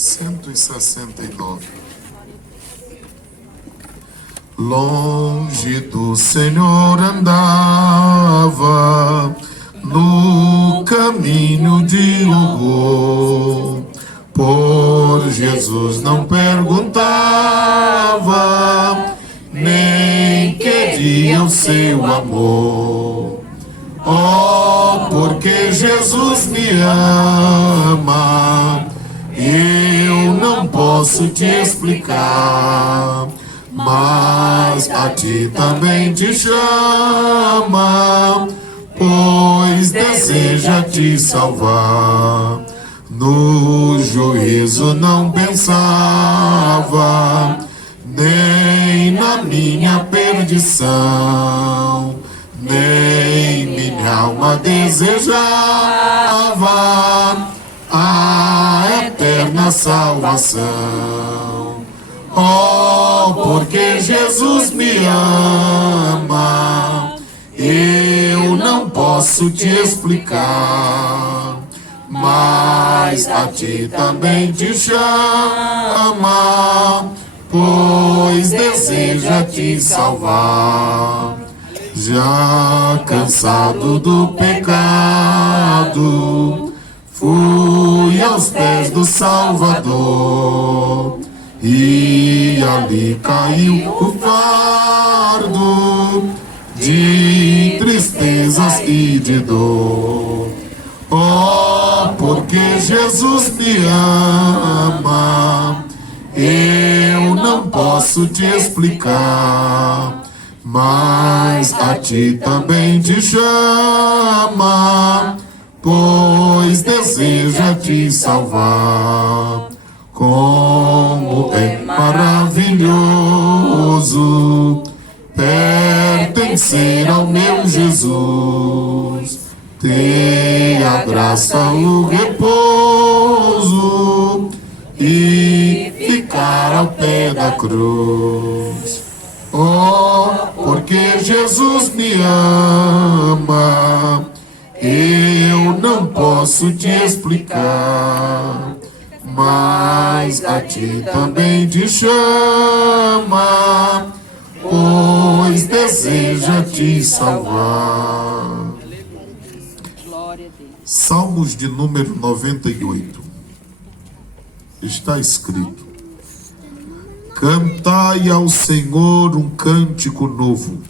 169. Longe do Senhor andava, no caminho de horror, por Jesus não perguntava, nem queria o seu amor. Oh, porque Jesus me ama, eu não posso te explicar, mas a ti também te chama, pois deseja te salvar. No juízo não pensava, nem na minha perdição, nem minha alma desejava a eterna salvação. Oh, porque Jesus me ama, eu não posso te explicar, mas a ti também te chama, pois deseja te salvar. Já cansado do pecado, fui aos pés do Salvador, e ali caiu o fardo de tristezas e de dor. Oh, porque Jesus me ama, eu não posso te explicar, mas a ti também te chama, pois deseja te salvar. Como é maravilhoso pertencer ao meu Jesus, ter a graça, o repouso e ficar ao pé da cruz. Oh, porque Jesus me ama, eu não posso te explicar, mas a ti também te chama, pois deseja te salvar. Salmos de número 98. Está escrito: cantai ao Senhor um cântico novo,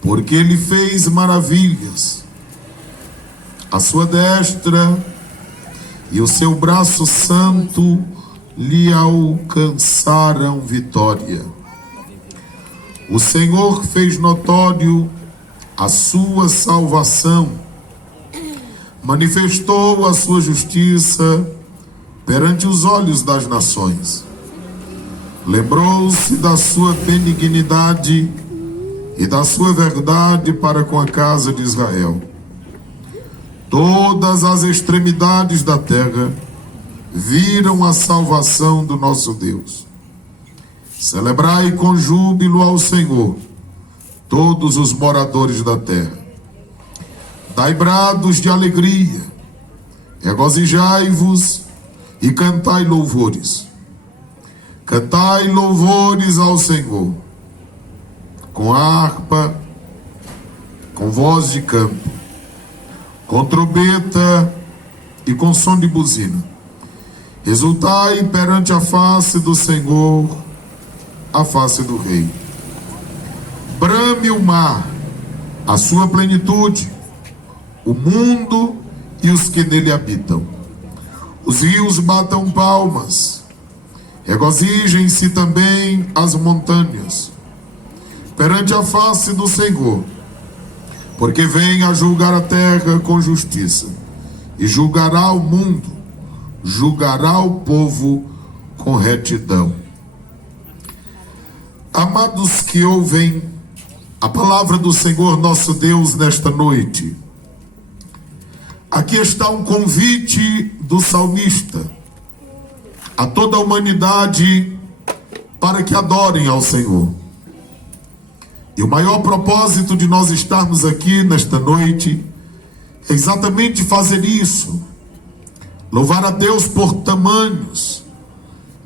porque Ele fez maravilhas. A sua destra e o seu braço santo lhe alcançaram vitória. O Senhor fez notório a sua salvação, manifestou a sua justiça perante os olhos das nações. Lembrou-se da sua benignidade e da sua verdade para com a casa de Israel. Todas as extremidades da terra viram a salvação do nosso Deus. Celebrai com júbilo ao Senhor, todos os moradores da terra. Dai brados de alegria, regozijai-vos e cantai louvores. Cantai louvores ao Senhor, com harpa, com voz de campo, com trombeta e com som de buzina. Exultai perante a face do Senhor, a face do Rei. Brame o mar, a sua plenitude, o mundo e os que nele habitam. Os rios batam palmas, regozijem-se também as montanhas, perante a face do Senhor, porque vem a julgar a terra com justiça, e julgará o mundo, julgará o povo com retidão. Amados que ouvem a palavra do Senhor nosso Deus nesta noite, aqui está um convite do salmista a toda a humanidade para que adorem ao Senhor. E o maior propósito de nós estarmos aqui nesta noite é exatamente fazer isso. louvar a Deus por tamanhos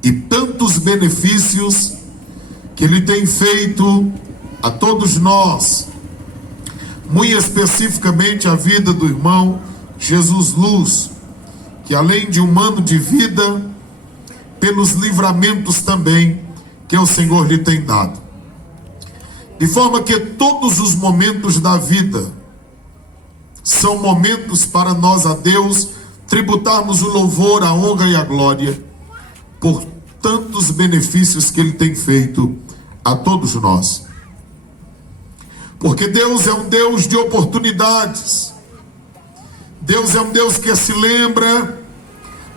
e tantos benefícios que Ele tem feito a todos nós, muito especificamente a vida do irmão Jesus Luz, que além de um ano de vida, pelos livramentos também que o Senhor lhe tem dado. De forma que todos os momentos da vida são momentos para nós a Deus tributarmos o louvor, a honra e a glória por tantos benefícios que Ele tem feito a todos nós. Porque Deus é um Deus de oportunidades. Deus é um Deus que se lembra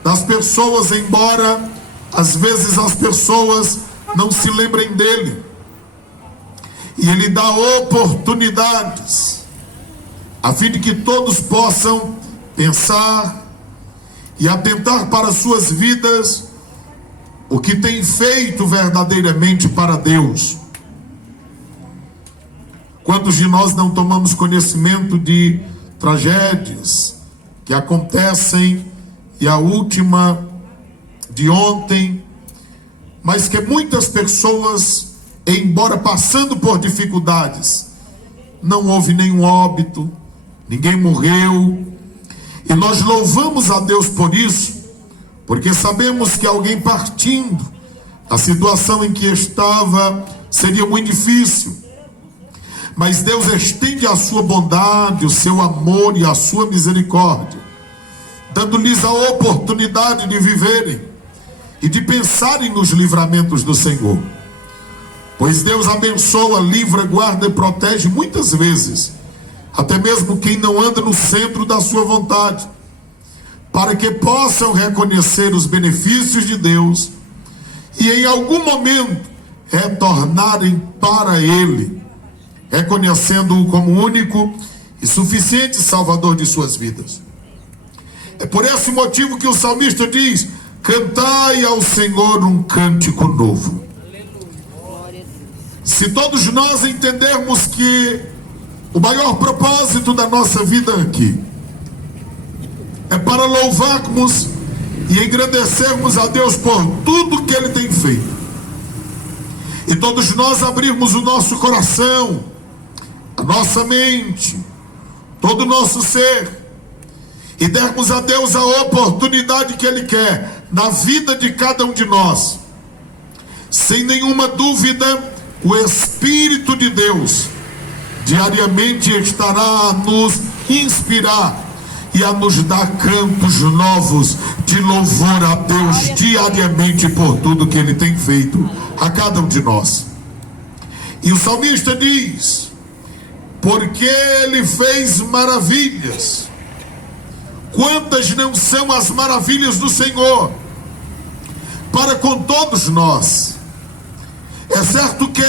das pessoas, embora às vezes as pessoas não se lembrem dele. E Ele dá oportunidades a fim de que todos possam pensar e atentar para suas vidas o que tem feito verdadeiramente para Deus. Quantos de nós não tomamos conhecimento de tragédias que acontecem, e a última de ontem, mas que muitas pessoas, embora passando por dificuldades, não houve nenhum óbito, ninguém morreu, e nós louvamos a Deus por isso, porque sabemos que alguém partindo da situação em que estava seria muito difícil, mas Deus estende a sua bondade, o seu amor e a sua misericórdia, dando-lhes a oportunidade de viverem e de pensarem nos livramentos do Senhor. Pois Deus abençoa, livra, guarda e protege muitas vezes, até mesmo quem não anda no centro da sua vontade, para que possam reconhecer os benefícios de Deus e em algum momento retornarem para Ele, reconhecendo-o como único e suficiente Salvador de suas vidas. É por esse motivo que o salmista diz: cantai ao Senhor um cântico novo. Se todos nós entendermos que o maior propósito da nossa vida aqui é para louvarmos e engrandecermos a Deus por tudo que Ele tem feito, e todos nós abrirmos o nosso coração, a nossa mente, todo o nosso ser, e dermos a Deus a oportunidade que Ele quer na vida de cada um de nós, sem nenhuma dúvida, o Espírito de Deus diariamente estará a nos inspirar e a nos dar cantos novos de louvor a Deus diariamente por tudo que Ele tem feito a cada um de nós. E o salmista diz: porque Ele fez maravilhas. Quantas não são as maravilhas do Senhor para com todos nós? É certo que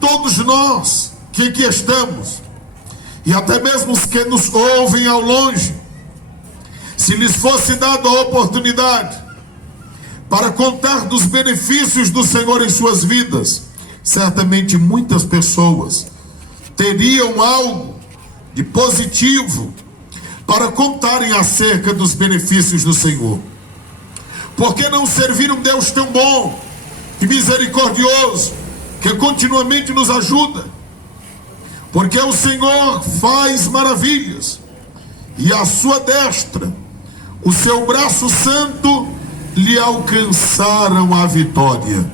todos nós que aqui estamos, e até mesmo os que nos ouvem ao longe, se lhes fosse dada a oportunidade para contar dos benefícios do Senhor em suas vidas, certamente muitas pessoas teriam algo de positivo para contarem acerca dos benefícios do Senhor. Por que não servir um Deus tão bom e misericordioso, que continuamente nos ajuda? Porque o Senhor faz maravilhas, e a sua destra, o seu braço santo, lhe alcançaram a vitória.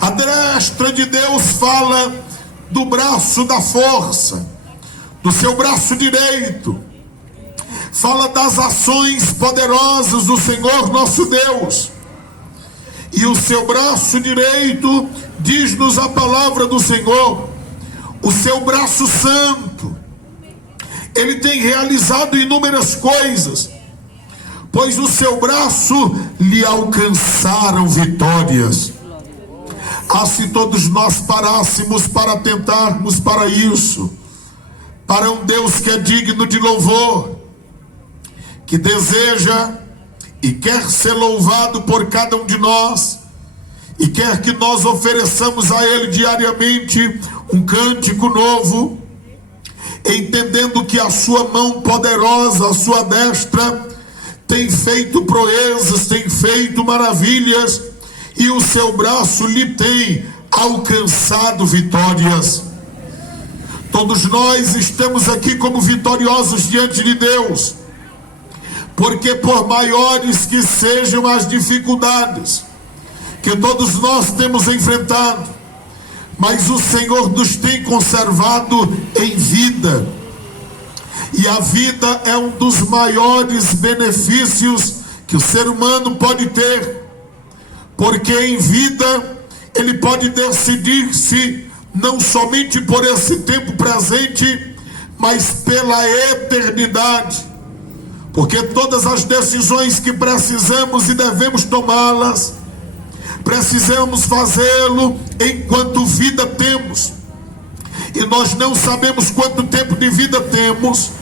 A destra de Deus fala do braço da força, do seu braço direito, fala das ações poderosas do Senhor nosso Deus. E o seu braço direito, diz-nos a palavra do Senhor, o seu braço santo, Ele tem realizado inúmeras coisas, pois o seu braço lhe alcançaram vitórias. Se todos nós parássemos para tentarmos para isso, para um Deus que é digno de louvor, que deseja e quer ser louvado por cada um de nós, e quer que nós ofereçamos a Ele diariamente um cântico novo, entendendo que a sua mão poderosa, a sua destra, tem feito proezas, tem feito maravilhas, e o seu braço lhe tem alcançado vitórias. Todos nós estamos aqui como vitoriosos diante de Deus, porque por maiores que sejam as dificuldades que todos nós temos enfrentado, mas o Senhor nos tem conservado em vida. E a vida é um dos maiores benefícios que o ser humano pode ter, porque em vida ele pode decidir-se não somente por esse tempo presente, mas pela eternidade. Porque todas as decisões que precisamos e devemos tomá-las, precisamos fazê-lo enquanto vida temos. E nós não sabemos quanto tempo de vida temos.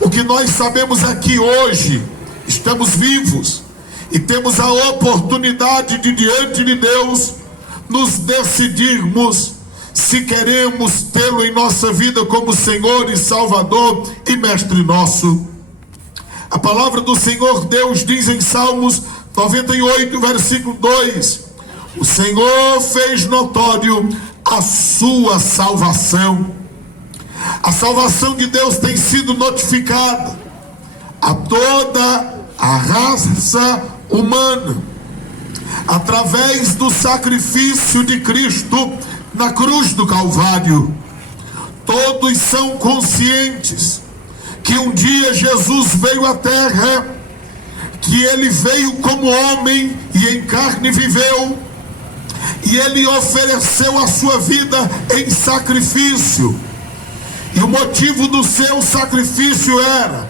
O que nós sabemos é que hoje estamos vivos e temos a oportunidade de, diante de Deus, nos decidirmos se queremos tê-lo em nossa vida como Senhor e Salvador e Mestre nosso. A palavra do Senhor Deus diz em Salmos 98, versículo 2: o Senhor fez notório a sua salvação. A salvação de Deus tem sido notificada a toda a raça humana através do sacrifício de Cristo na cruz do Calvário. Todos são conscientes que um dia Jesus veio à terra, que ele veio como homem e em carne viveu, e ele ofereceu a sua vida em sacrifício. E o motivo do seu sacrifício era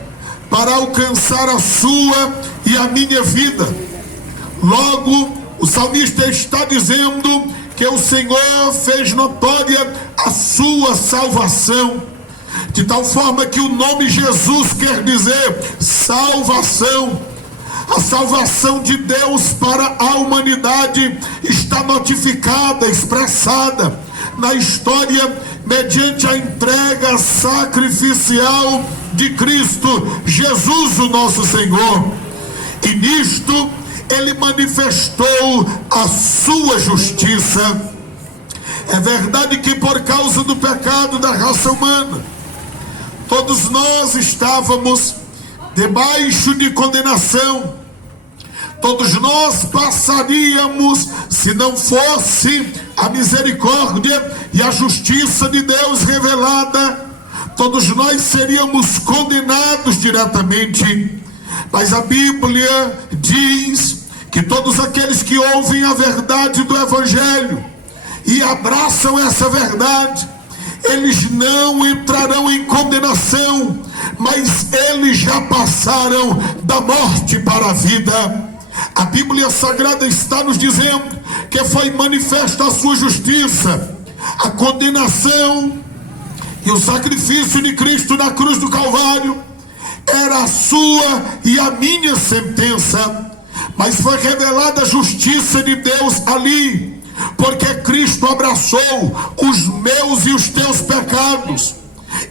para alcançar a sua e a minha vida. Logo, o salmista está dizendo que o Senhor fez notória a sua salvação, de tal forma que o nome Jesus quer dizer salvação. A salvação de Deus para a humanidade está notificada, expressada na história mediante a entrega sacrificial de Cristo Jesus, o nosso Senhor. E nisto ele manifestou a sua justiça. É verdade que por causa do pecado da raça humana, todos nós estávamos debaixo de condenação. Todos nós passaríamos, se não fosse a misericórdia e a justiça de Deus revelada, todos nós seríamos condenados diretamente. Mas a Bíblia diz que todos aqueles que ouvem a verdade do Evangelho e abraçam essa verdade, eles não entrarão em condenação, mas eles já passaram da morte para a vida. A Bíblia Sagrada está nos dizendo que foi manifesta a sua justiça, a condenação e o sacrifício de Cristo na cruz do Calvário era a sua e a minha sentença, mas foi revelada a justiça de Deus ali, porque Cristo abraçou os meus e os teus pecados,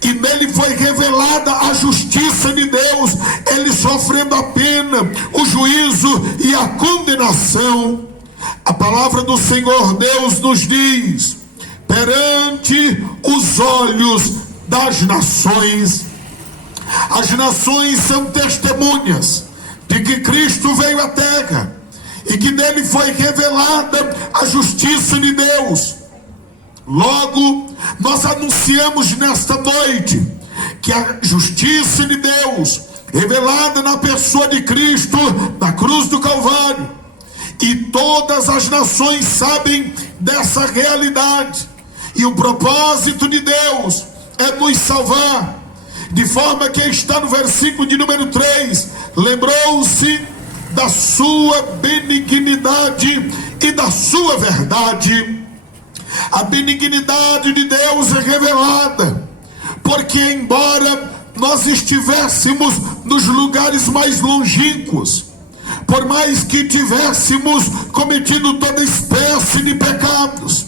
e nele foi revelada a justiça de Deus, ele sofrendo a pena, o juízo e a condenação. A palavra do Senhor Deus nos diz: perante os olhos das nações. As nações são testemunhas de que Cristo veio à terra e que nele foi revelada a justiça de Deus. Logo, nós anunciamos nesta noite que a justiça de Deus, revelada na pessoa de Cristo, na cruz do Calvário, e todas as nações sabem dessa realidade, e o propósito de Deus é nos salvar, de forma que está no versículo de número 3, lembrou-se da sua benignidade e da sua verdade. A benignidade de Deus é revelada, porque embora nós estivéssemos nos lugares mais longínquos, por mais que tivéssemos cometido toda espécie de pecados,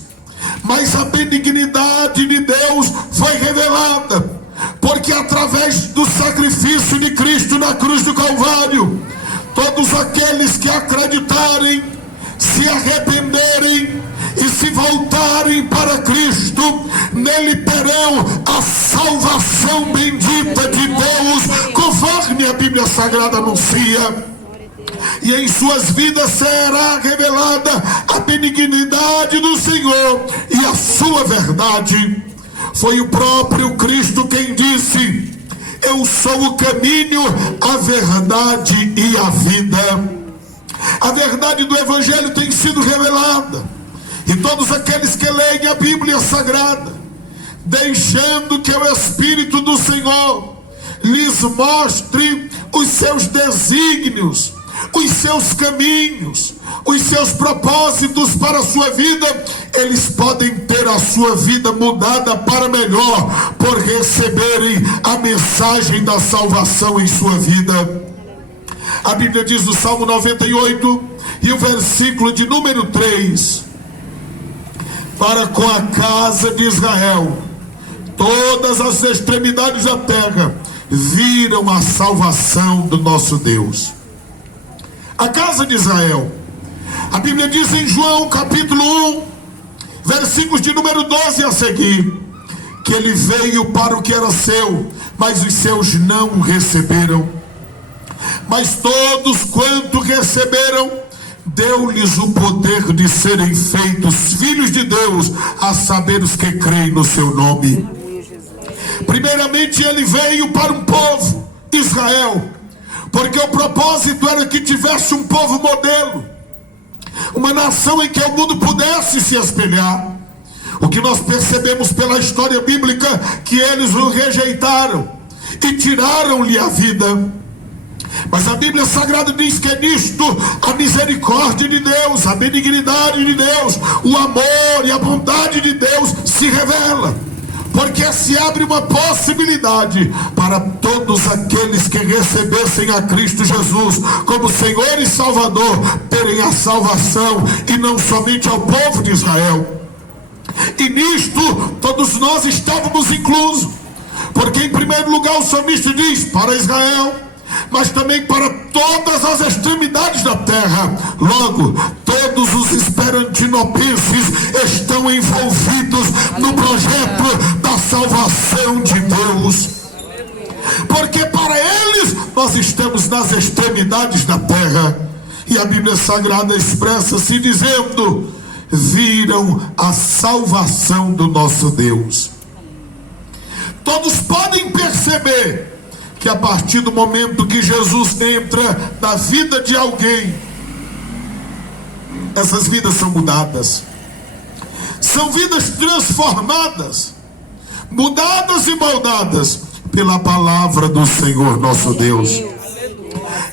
mas a benignidade de Deus foi revelada, porque através do sacrifício de Cristo na cruz do Calvário, Todos aqueles que acreditarem, se arrependerem e se voltarem para Cristo, nele terão a salvação bendita de Deus, conforme a Bíblia Sagrada anuncia. E em suas vidas será revelada a benignidade do Senhor e a sua verdade. Foi o próprio Cristo quem disse: eu sou o caminho, a verdade e a vida. A verdade do Evangelho tem sido revelada, e todos aqueles que leem a Bíblia Sagrada, deixando que o Espírito do Senhor lhes mostre os seus desígnios, os seus caminhos, os seus propósitos para a sua vida, eles podem ter a sua vida mudada para melhor, por receberem a mensagem da salvação em sua vida. A Bíblia diz no Salmo 98 e o versículo de número 3: para com a casa de Israel todas as extremidades da terra viram a salvação do nosso Deus. A casa de Israel, a Bíblia diz em João capítulo 1, versículos de número 12 a seguir, que ele veio para o que era seu, mas os seus não o receberam. Mas todos quanto receberam, deu-lhes o poder de serem feitos filhos de Deus, a saber os que creem no seu nome. Primeiramente ele veio para um povo, Israel, porque o propósito era que tivesse um povo modelo, uma nação em que o mundo pudesse se espelhar. O que nós percebemos pela história bíblica, que eles o rejeitaram e tiraram-lhe a vida. Mas a Bíblia Sagrada diz que é nisto a misericórdia de Deus, a benignidade de Deus, o amor e a bondade de Deus se revela, porque se abre uma possibilidade para todos aqueles que recebessem a Cristo Jesus como Senhor e Salvador, terem a salvação, e não somente ao povo de Israel. E nisto todos nós estávamos inclusos, porque em primeiro lugar o salmista diz para Israel, mas também para todas as extremidades da terra. Logo, todos os esperantinopenses estão envolvidos no projeto da salvação de Deus, porque para eles nós estamos nas extremidades da terra. E a Bíblia Sagrada expressa-se dizendo: viram a salvação do nosso Deus. Todos podem perceber que a partir do momento que Jesus entra na vida de alguém, essas vidas são mudadas, são vidas transformadas, mudadas e moldadas pela palavra do Senhor nosso Deus.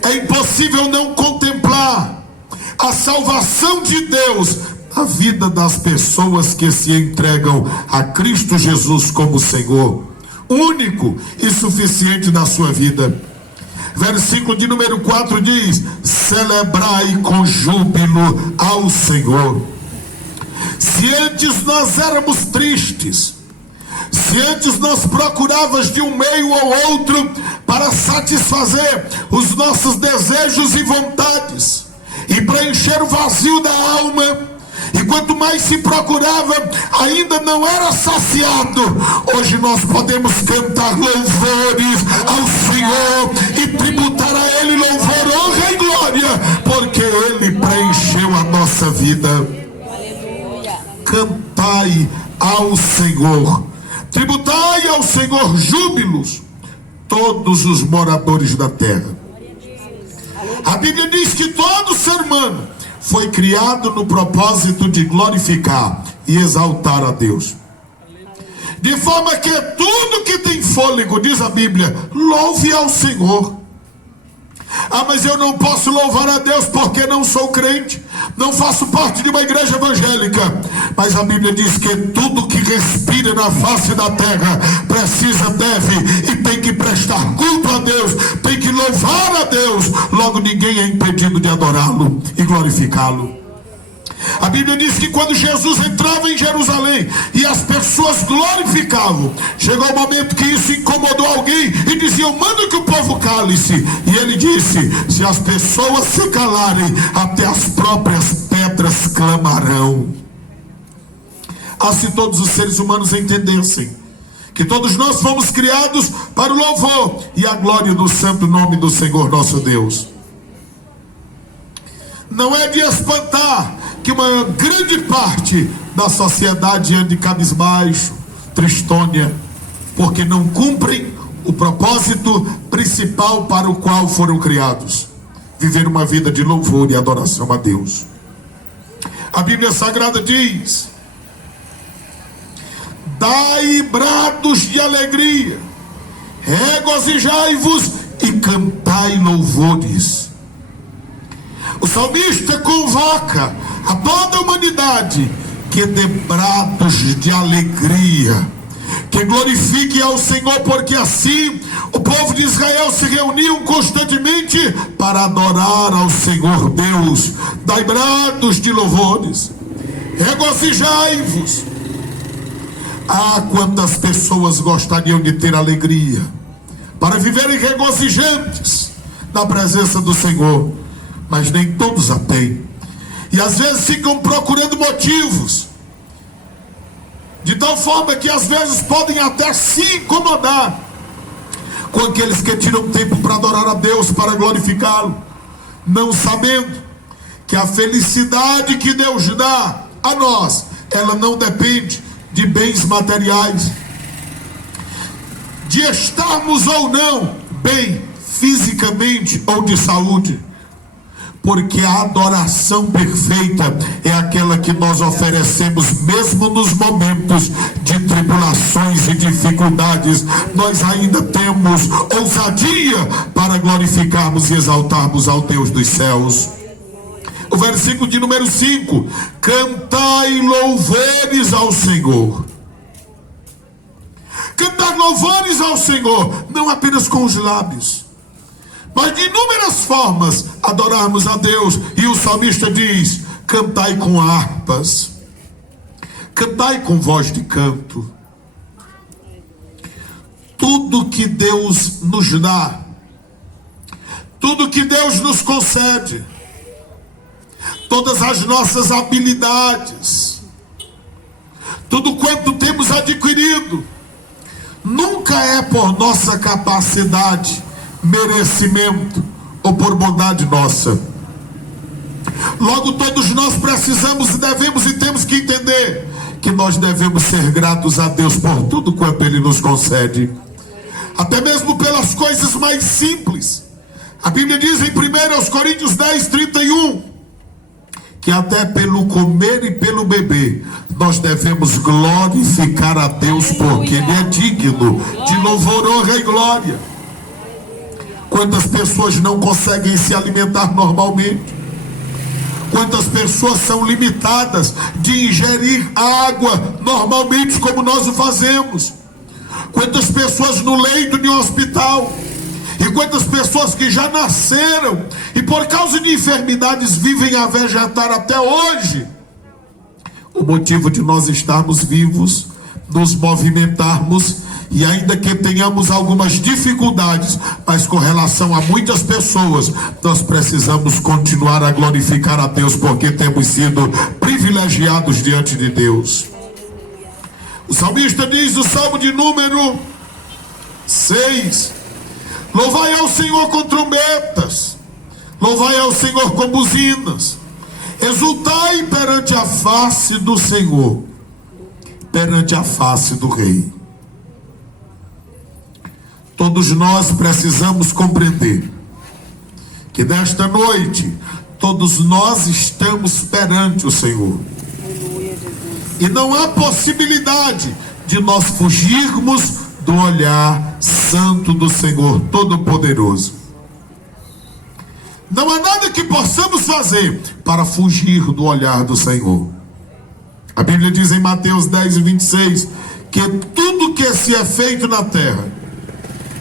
É impossível não contemplar a salvação de Deus na vida das pessoas que se entregam a Cristo Jesus como Senhor único e suficiente na sua vida. Versículo de número 4 diz: celebrai com júbilo ao Senhor. Se antes nós éramos tristes, se antes nós procurávamos de um meio ou outro para satisfazer os nossos desejos e vontades e preencher o vazio da alma, e quanto mais se procurava, ainda não era saciado, hoje nós podemos cantar louvores ao Senhor e tributar a Ele louvor, honra e glória, porque Ele preencheu a nossa vida. Cantai ao Senhor, tributai ao Senhor júbilos, todos os moradores da terra. A Bíblia diz que todo ser humano foi criado no propósito de glorificar e exaltar a Deus, de forma que tudo que tem fôlego, diz a Bíblia, louve ao Senhor. Ah, mas eu não posso louvar a Deus porque não sou crente, não faço parte de uma igreja evangélica. Mas a Bíblia diz que tudo que respira na face da terra precisa, deve e tem que prestar culto a Deus, tem que louvar a Deus. Logo ninguém é impedido de adorá-lo e glorificá-lo. A Bíblia diz que quando Jesus entrava em Jerusalém e as pessoas glorificavam, chegou o momento que isso incomodou alguém e diziam: manda que o povo cale-se. E ele disse: se as pessoas se calarem, até as próprias pedras clamarão. Se todos os seres humanos entendessem que todos nós fomos criados para o louvor e a glória do santo nome do Senhor nosso Deus. Não é de espantar que uma grande parte da sociedade ande cabisbaixo, tristonha, porque não cumprem o propósito principal para o qual foram criados: viver uma vida de louvor e adoração a Deus. A Bíblia Sagrada diz: dai brados de alegria, regozijai-vos e cantai louvores. O salmista convoca a toda a humanidade que dê brados de alegria, que glorifique ao Senhor, porque assim o povo de Israel se reuniu constantemente para adorar ao Senhor Deus. Dai brados de louvores, regozijai-vos. Quantas pessoas gostariam de ter alegria, para viverem regozijantes na presença do Senhor, mas nem todos a têm. E às vezes ficam procurando motivos, de tal forma que às vezes podem até se incomodar com aqueles que tiram tempo para adorar a Deus, para glorificá-lo, não sabendo que a felicidade que Deus dá a nós, ela não depende de bens materiais, de estarmos ou não bem fisicamente ou de saúde, porque a adoração perfeita é aquela que nós oferecemos mesmo nos momentos de tribulações e dificuldades. Nós ainda temos ousadia para glorificarmos e exaltarmos ao Deus dos céus. O versículo de número 5: cantai louvores ao Senhor. Cantar louvores ao Senhor, não apenas com os lábios, mas de inúmeras formas adorarmos a Deus. E o salmista diz: cantai com harpas, cantai com voz de canto. Tudo que Deus nos dá, tudo que Deus nos concede, todas as nossas habilidades, tudo quanto temos adquirido, nunca é por nossa capacidade, merecimento ou por bondade nossa. Logo, todos nós precisamos, devemos e temos que entender que nós devemos ser gratos a Deus por tudo quanto Ele nos concede, até mesmo pelas coisas mais simples. A Bíblia diz em 1 Coríntios 10:31 que até pelo comer e pelo beber nós devemos glorificar a Deus, porque Ele é digno de louvor, honra e glória. Quantas pessoas não conseguem se alimentar normalmente? Quantas pessoas são limitadas de ingerir água normalmente como nós o fazemos? Quantas pessoas no leito de um hospital? E quantas pessoas que já nasceram e por causa de enfermidades vivem a vegetar até hoje? O motivo de nós estarmos vivos, nos movimentarmos, e ainda que tenhamos algumas dificuldades, mas com relação a muitas pessoas, nós precisamos continuar a glorificar a Deus, porque temos sido privilegiados diante de Deus. O salmista diz no Salmo de número 6: louvai ao Senhor com trombetas, louvai ao Senhor com buzinas, exultai perante a face do Senhor, perante a face do Rei. Todos nós precisamos compreender que nesta noite todos nós estamos perante o Senhor, e não há possibilidade de nós fugirmos do olhar santo do Senhor Todo-Poderoso. Não há nada que possamos fazer para fugir do olhar do Senhor. A Bíblia diz em Mateus 10:26 que tudo que se é feito na terra,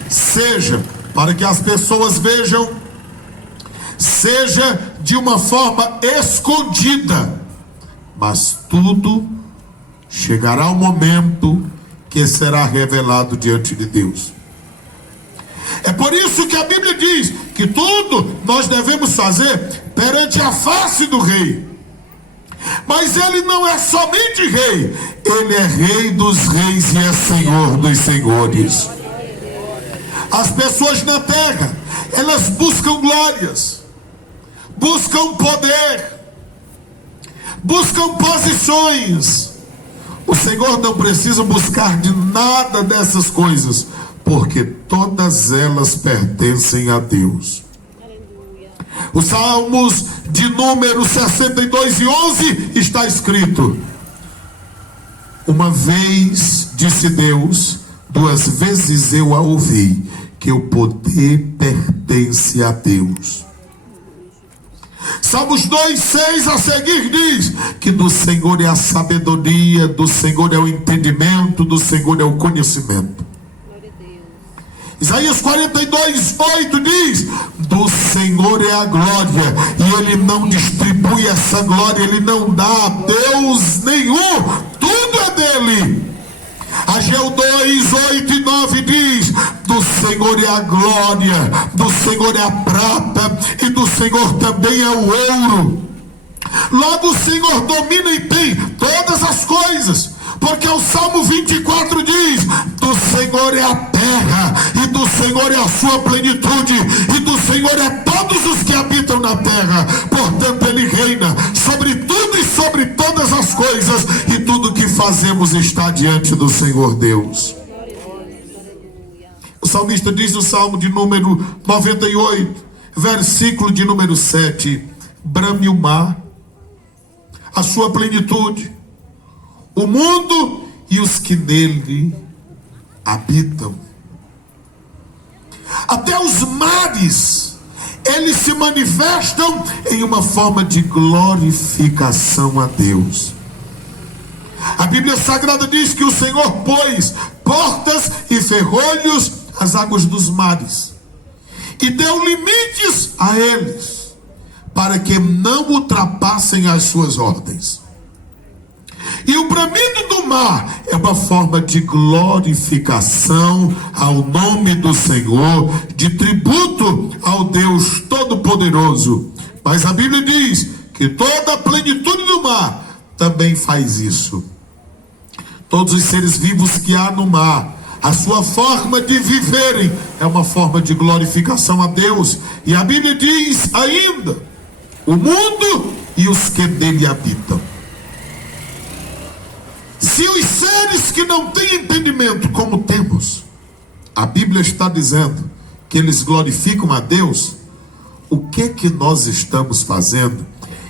seja para que as pessoas vejam, seja de uma forma escondida, mas tudo chegará o momento que será revelado diante de Deus. É por isso que a Bíblia diz que tudo nós devemos fazer perante a face do rei. Mas ele não é somente rei, ele é rei dos reis e é senhor dos senhores. As pessoas na terra, elas buscam glórias, buscam poder, buscam posições. O Senhor não precisa buscar de nada dessas coisas, porque todas elas pertencem a Deus. Os Salmos de número 62:11 está escrito: uma vez disse Deus, duas vezes eu a ouvi, que o poder pertence a Deus. Salmos 2:6 a seguir diz que do Senhor é a sabedoria, do Senhor é o entendimento, do Senhor é o conhecimento. Isaías 42:8 diz: do Senhor é a glória, e Ele não distribui essa glória, Ele não dá a Deus nenhum, tudo é dele. Ageu 2:8 e 9 diz: do Senhor é a glória, do Senhor é a prata, e do Senhor também é o ouro. Logo o Senhor domina e tem todas as coisas, porque o Salmo 24 diz: do Senhor é a terra, e do Senhor é a sua plenitude, e do Senhor é todos os que habitam na terra. Portanto Ele reina sobre tudo e sobre todas as coisas, e tudo que fazemos está diante do Senhor Deus. O salmista diz no Salmo de número 98, versículo de número 7: brame o mar, a sua plenitude, o mundo e os que nele habitam. Até os mares, eles se manifestam em uma forma de glorificação a Deus. A Bíblia Sagrada diz que o Senhor pôs portas e ferrolhos às águas dos mares, e deu limites a eles, para que não ultrapassem as suas ordens. E o bramido do mar é uma forma de glorificação ao nome do Senhor, de tributo ao Deus Todo-Poderoso. Mas a Bíblia diz que toda a plenitude do mar também faz isso. Todos os seres vivos que há no mar, a sua forma de viverem é uma forma de glorificação a Deus. E a Bíblia diz ainda: o mundo e os que nele habitam. Se os seres que não têm entendimento, como temos, a Bíblia está dizendo que eles glorificam a Deus, o que nós estamos fazendo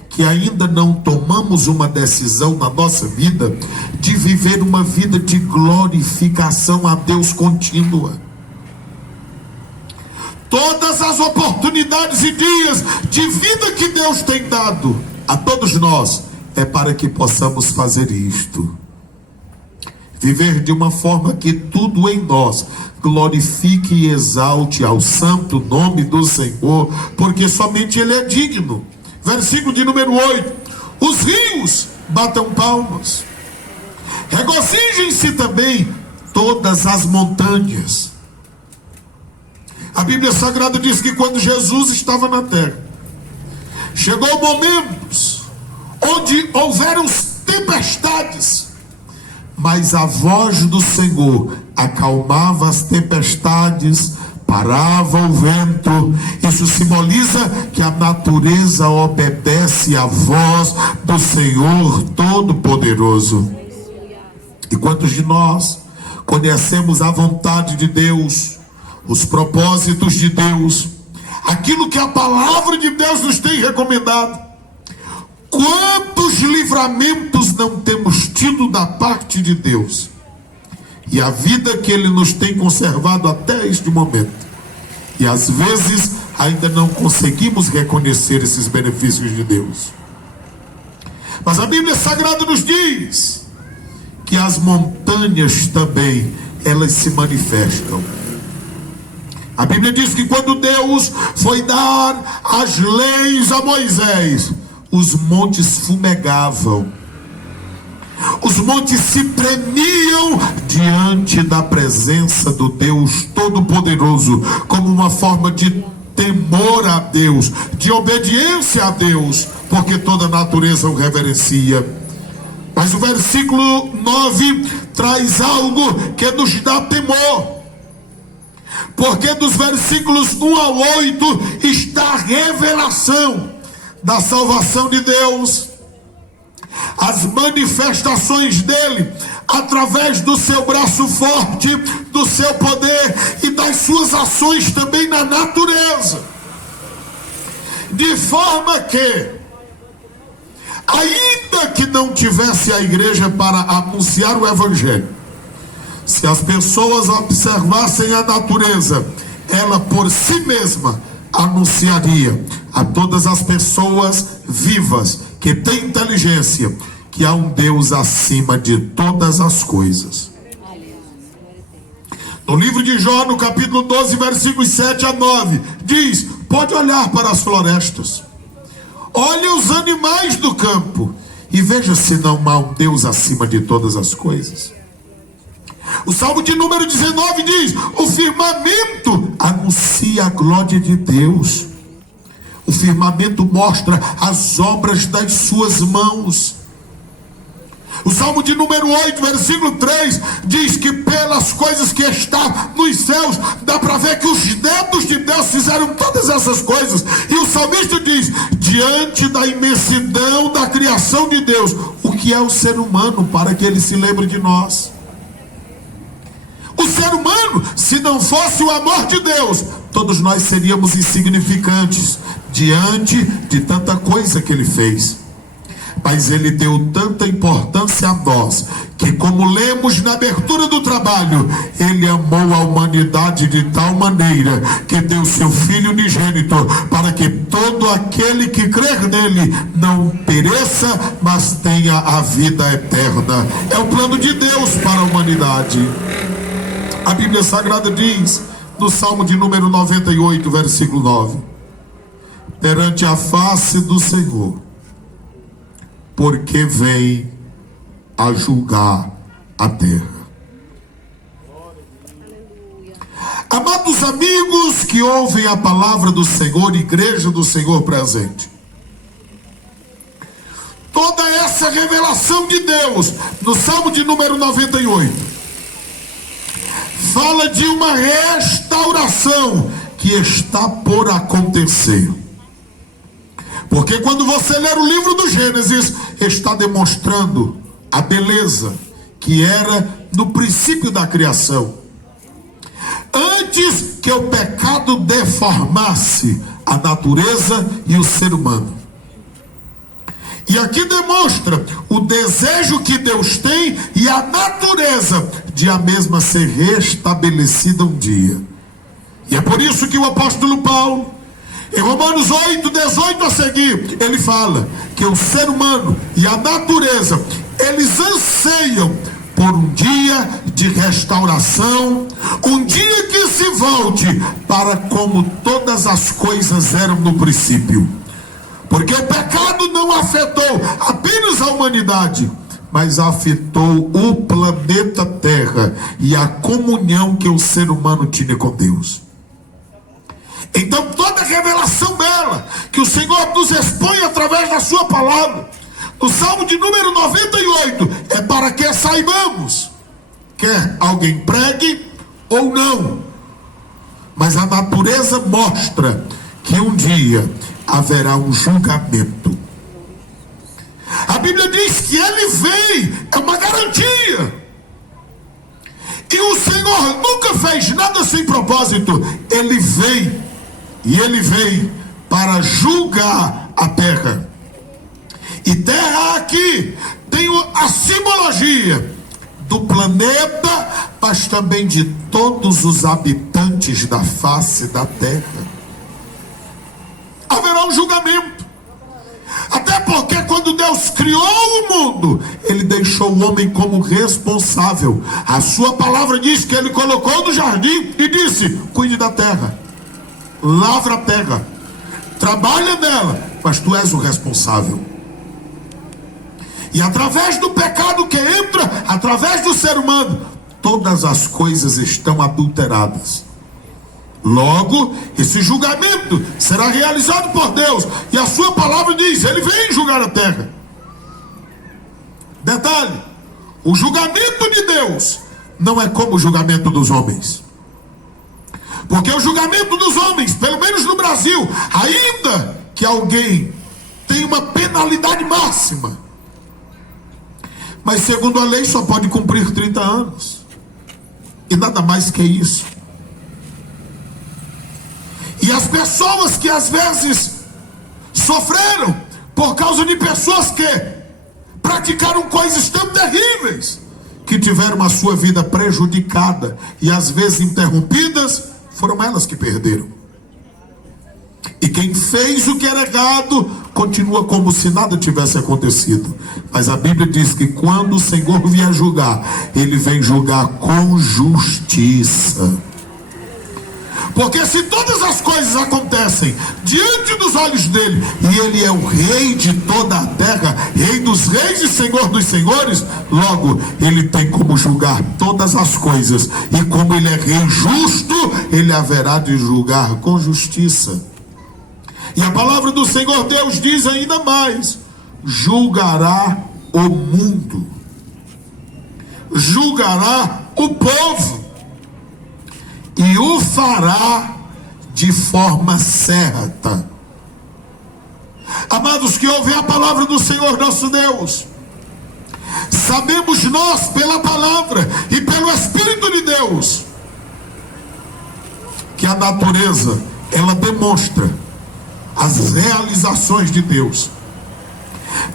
que ainda não tomamos uma decisão na nossa vida de viver uma vida de glorificação a Deus contínua? Todas as oportunidades e dias de vida que Deus tem dado a todos nós é para que possamos fazer isto. Viver de uma forma que tudo em nós glorifique e exalte ao santo nome do Senhor, porque somente Ele é digno. Versículo de número 8: os rios batam palmas, regozijem-se também todas as montanhas. A Bíblia Sagrada diz que quando Jesus estava na terra, chegou momentos onde houveram tempestades, mas a voz do Senhor acalmava as tempestades, parava o vento. Isso simboliza que a natureza obedece à voz do Senhor Todo-Poderoso. E quantos de nós conhecemos a vontade de Deus, os propósitos de Deus, aquilo que a palavra de Deus nos tem recomendado? Quantos livramentos não temos tido da parte de Deus, e a vida que Ele nos tem conservado até este momento, e às vezes ainda não conseguimos reconhecer esses benefícios de Deus. Mas a Bíblia Sagrada nos diz que as montanhas também, elas se manifestam. A Bíblia diz que quando Deus foi dar as leis a Moisés, os montes fumegavam, Os montes se tremiam diante da presença do Deus Todo-Poderoso, como uma forma de temor a Deus, de obediência a Deus, porque toda a natureza o reverencia. Mas o versículo 9 traz algo que nos dá temor, porque dos versículos 1 ao 8 está a revelação da salvação de Deus, as manifestações dele através do seu braço forte, do seu poder e das suas ações também na natureza, de forma que, ainda que não tivesse a igreja para anunciar o evangelho, se as pessoas observassem a natureza, ela por si mesma anunciaria a todas as pessoas vivas que têm inteligência que há um Deus acima de todas as coisas. No livro de Jó, no capítulo 12, versículos 7 a 9, diz: pode olhar para as florestas, olhe os animais do campo e veja se não há um Deus acima de todas as coisas. O Salmo de número 19 diz: o firmamento anuncia a glória de Deus. O firmamento mostra as obras das suas mãos. O Salmo de número 8, versículo 3 diz que pelas coisas que estão nos céus, dá para ver que os dedos de Deus fizeram todas essas coisas. E o salmista diz: diante da imensidão da criação de Deus, o que é o ser humano para que ele se lembre de nós? O ser humano, se não fosse o amor de Deus, todos nós seríamos insignificantes diante de tanta coisa que ele fez. Mas ele deu tanta importância a nós, que, como lemos na abertura do trabalho, ele amou a humanidade de tal maneira que deu seu Filho unigênito, para que todo aquele que crer nele não pereça, mas tenha a vida eterna. É o plano de Deus para a humanidade. A Bíblia Sagrada diz, no Salmo de número 98, versículo 9: perante a face do Senhor, porque vem a julgar a terra. Amados amigos que ouvem a palavra do Senhor, igreja do Senhor presente, toda essa revelação de Deus, no Salmo de número 98, fala de uma restauração que está por acontecer. Porque quando você ler o livro do Gênesis, está demonstrando a beleza que era no princípio da criação, antes que o pecado deformasse a natureza e o ser humano. E aqui demonstra o desejo que Deus tem e a natureza de a mesma ser restabelecida um dia. E é por isso que o apóstolo Paulo, em Romanos 8, 18 a seguir, ele fala que o ser humano e a natureza, eles anseiam por um dia de restauração, um dia que se volte para como todas as coisas eram no princípio. Porque o pecado não afetou apenas a humanidade, mas afetou o planeta Terra e a comunhão que o ser humano tinha com Deus. Então toda a revelação dela, que o Senhor nos expõe através da sua palavra, no Salmo de número 98, é para que saibamos, quer alguém pregue ou não, mas a natureza mostra que um dia haverá um julgamento. A Bíblia diz que ele vem, é uma garantia. E o Senhor nunca fez nada sem propósito. Ele vem, e ele vem para julgar a terra. E terra aqui tem a simbologia do planeta, mas também de todos os habitantes da face da terra. Haverá um julgamento. Até porque quando Deus criou o mundo, ele deixou o homem como responsável. A sua palavra diz que ele colocou no jardim e disse: cuide da terra, lavra a terra, trabalha nela, mas tu és o responsável. E através do pecado que entra, através do ser humano, todas as coisas estão adulteradas. Logo, esse julgamento será realizado por Deus. E a sua palavra diz, ele vem julgar a terra. Detalhe, o julgamento de Deus não é como o julgamento dos homens. Porque o julgamento dos homens, pelo menos no Brasil, ainda que alguém tenha uma penalidade máxima, mas segundo a lei só pode cumprir 30 anos. E nada mais que isso. E as pessoas que às vezes sofreram por causa de pessoas que praticaram coisas tão terríveis, que tiveram a sua vida prejudicada e às vezes interrompidas, foram elas que perderam. E quem fez o que era errado continua como se nada tivesse acontecido. Mas a Bíblia diz que quando o Senhor vier julgar, ele vem julgar com justiça. Porque se todas as coisas acontecem diante dos olhos dele, e ele é o rei de toda a terra, rei dos reis e senhor dos senhores, logo ele tem como julgar todas as coisas. E como ele é rei justo, ele haverá de julgar com justiça. E a palavra do Senhor Deus diz ainda mais: julgará o mundo, julgará o povo, e o fará de forma certa. Amados que ouvem a palavra do Senhor nosso Deus, sabemos nós pela palavra e pelo Espírito de Deus que a natureza, ela demonstra as realizações de Deus.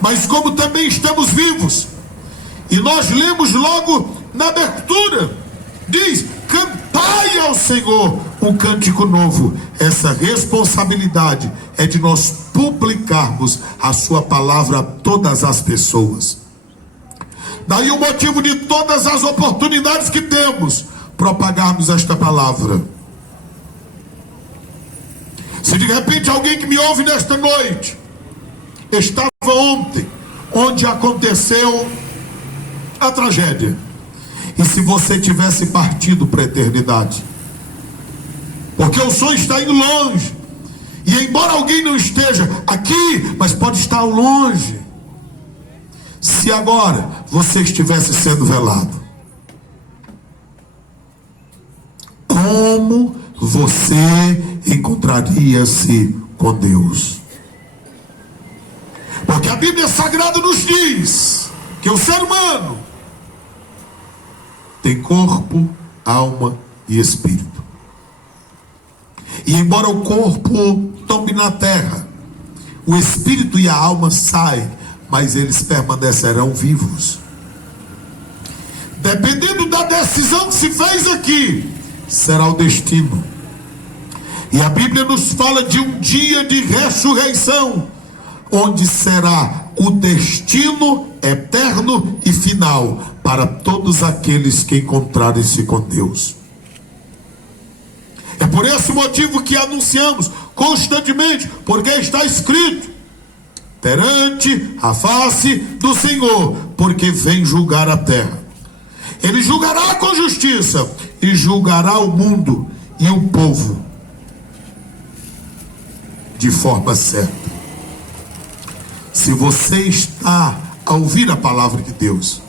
Mas como também estamos vivos, e nós lemos logo na abertura, diz: cantai ao Senhor um cântico novo. Essa responsabilidade é de nós publicarmos a sua palavra a todas as pessoas. Daí o motivo de todas as oportunidades que temos, propagarmos esta palavra. Se de repente alguém que me ouve nesta noite estava ontem onde aconteceu a tragédia, e se você tivesse partido para a eternidade, porque o som está indo longe, e embora alguém não esteja aqui, mas pode estar longe, se agora você estivesse sendo velado, como você encontraria-se com Deus? Porque a Bíblia Sagrada nos diz que o ser humano tem corpo, alma e espírito. E embora o corpo tombe na terra, o espírito e a alma saem, mas eles permanecerão vivos. Dependendo da decisão que se fez aqui, será o destino. E a Bíblia nos fala de um dia de ressurreição, onde será o destino eterno e final para todos aqueles que encontrarem-se com Deus. É por esse motivo que anunciamos constantemente, porque está escrito: perante a face do Senhor, porque vem julgar a terra. Ele julgará com justiça e julgará o mundo e o povo de forma certa. Se você está a ouvir a palavra de Deus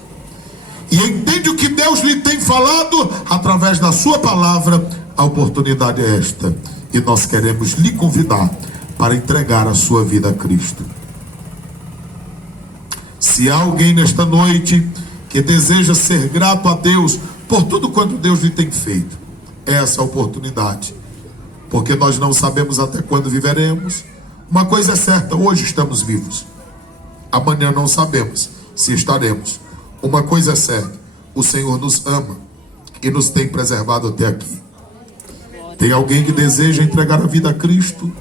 e entende o que Deus lhe tem falado através da sua palavra, a oportunidade é esta, e nós queremos lhe convidar para entregar a sua vida a Cristo. Se há alguém nesta noite que deseja ser grato a Deus por tudo quanto Deus lhe tem feito, essa é a oportunidade, porque nós não sabemos até quando viveremos. Uma coisa é certa: hoje estamos vivos, amanhã não sabemos se estaremos. Uma coisa é certa: o Senhor nos ama e nos tem preservado até aqui. Tem alguém que deseja entregar a vida a Cristo?